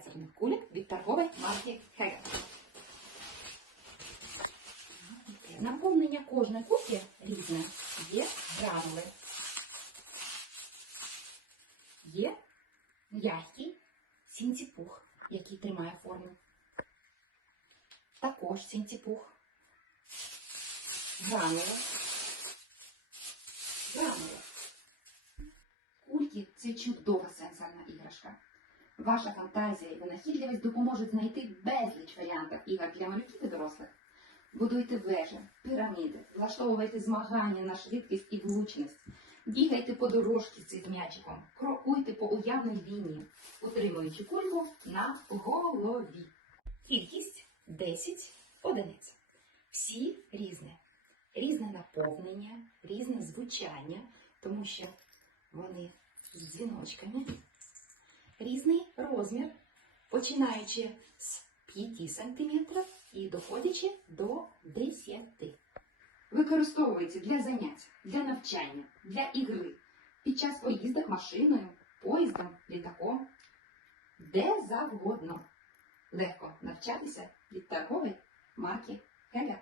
лазерних кульок від торгової марки Хегер. Наповнення кожної кульки різне. Є гранули. Є м'який сінціпух, який тримає форму. Також сінціпух. Гранули. Гранули. Кульки це чудова сенсорна іграшка. Ваша фантазія і винахідливість допоможуть знайти безліч варіантів ігор для малюків і дорослих. Будуйте вежі, піраміди, влаштовуйте змагання на швидкість і влучність. Бігайте по дорожці з м'ячиком, крокуйте по уявній лінії, утримуючи кульку на голові. Кількість 10 одиниць. Всі різне. Різне наповнення, різне звучання, тому що вони з дзвіночками. Різний розмір, починаючи з 5 см і доходячи до 10 Використовується для занять, для навчання, для ігри, під час поїздок машиною, поїздом, літаком, де завгодно. Легко навчатися від торгової марки Хеля.